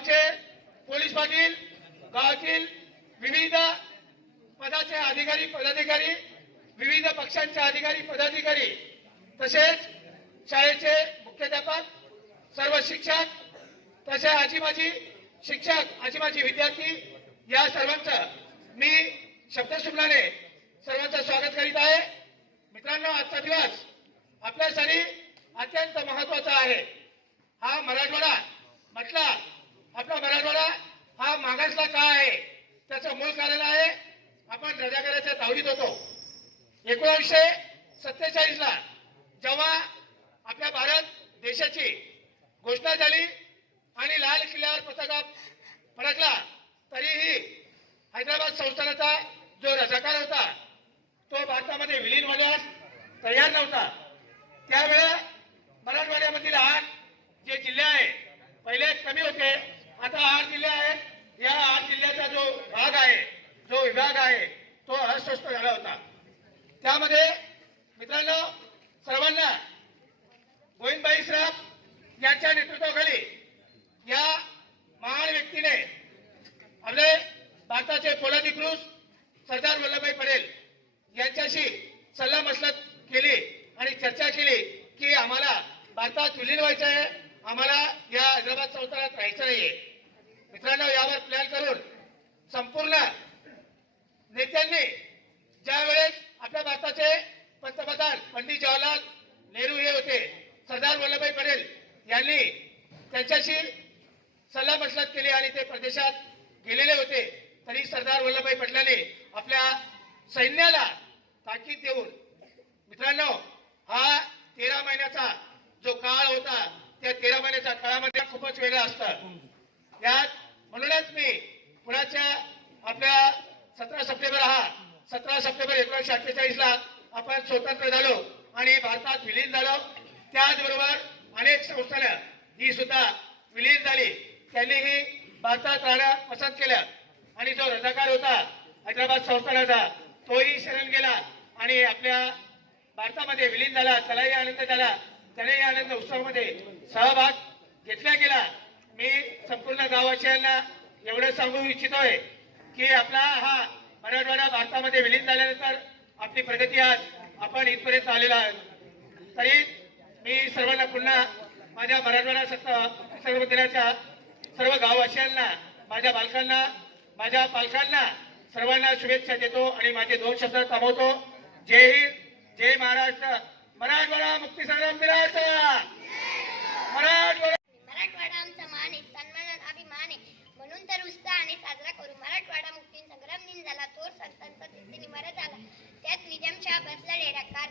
गावचे पोलीस पाटील गावातील विविध पदाचे अधिकारी पदाधिकारी विविध पक्षांचे अधिकारी पदाधिकारी तसेच शाळेचे मुख्याध्यापक सर्व शिक्षक तसे आजी शिक्षक आजी माझी विद्यार्थी या सर्वांचं मी शब्दसुमनाने सर्वांचं स्वागत करीत आहे. मित्रांनो आजचा दिवस आपल्यासाठी अत्यंत महत्त्वाचा आहे. हा मराठवाडा म्हटला आपला मराठवाडा हा मागासला का आहे? त्याचं मूळ कारण आहे. आपण रजाकाराच्या तावडीत होतो. एकोणीसशे सत्तेचाळीस ला जेव्हा आपल्या भारत देशाची घोषणा झाली आणि लाल किल्ल्यावर पताका फडकला तरीही हैदराबाद संस्थानाचा जो रजाकार होता तो भारतामध्ये विलीन होण्यास तयार नव्हता त्यावेळेला मराठवाड्यामधील आठ जे जिल्हे आहे पहिले कमी होते आता आठ जिल्हे आहेत या आठ जिल्ह्याचा जो भाग आहे जो विभाग आहे तो अस्वस्थ झाला होता. त्यामध्ये मित्रांनो सर्वांना गोविंदबाई श्राफ यांच्या नेतृत्वाखाली या महान व्यक्तीने आपले भारताचे पोलादी सरदार वल्लभभाई पटेल यांच्याशी सल्ला मसलत केली आणि चर्चा केली की आम्हाला भारतात विलीन व्हायचं आहे आम्हाला या हैदराबाद संस्थानात राहायचं नाहीये. मित्रांनो यावर प्लॅन करून संपूर्ण नेत्यांनी ज्या वेळेस आपल्या भारताचे पंतप्रधान पंडित जवाहरलाल नेहरू हे होते सरदार वल्लभभाई पटेल यांनी त्यांच्याशी सल्ला मसलत केली आणि ते प्रदेशात गेलेले होते तरी सरदार वल्लभभाई पटेलांनी आपल्या सैन्याला ताकीद देऊन मित्रांनो हा तेरा महिन्याचा जो काळ होता त्या तेरा महिन्याच्या काळामध्ये खूपच वेगळा असतात यात म्हणूनच मी पुण्याच्या आपल्या सतरा सप्टेंबर हा सतरा सप्टेंबर एकोणीसशे अठ्ठेचाळीस ला आपण स्वतंत्र झालो आणि भारतात विलीन झालो. त्याचबरोबर अनेक संस्थानं ही सुद्धा विलीन झाली. त्यांनीही भारतात राहणं पसंत केलं. आणि जो रजाकार होता हैदराबाद संस्थानाचा तोही शरण गेला. आणि आपल्या भारतामध्ये विलीन झाला त्यालाही आनंद झाला. त्यानेही आनंद उत्सवामध्ये सहभाग घेतला गेला. मी संपूर्ण गावाच्या एवढं सांगू इच्छितोय की आपला हा मराठवाडा भारतामध्ये विलीन झाल्यानंतर आपली प्रगती आज आपण इथपर्यंत आलेला आहे तरी मी सर्वांना पुन्हा माझ्या मराठवाडा सत्ता सर्व दिनाच्या सर्व गाववासियांना माझ्या बालकांना माझ्या पालकांना सर्वांना शुभेच्छा देतो आणि माझे दोन शब्द थांबवतो. जय हिंद जय महाराष्ट्र. मराठवाडा मुक्ती संग्राम मराठवाडा मराठवाडा आमचा मान आहे सन्मान अभिमान आहे. म्हणून तर उत्साहाने साजरा करू. मराठवाडा झाला. थोर संतांचा तेथे निवारा झाला. त्यात निजामशाह बसला डेरा.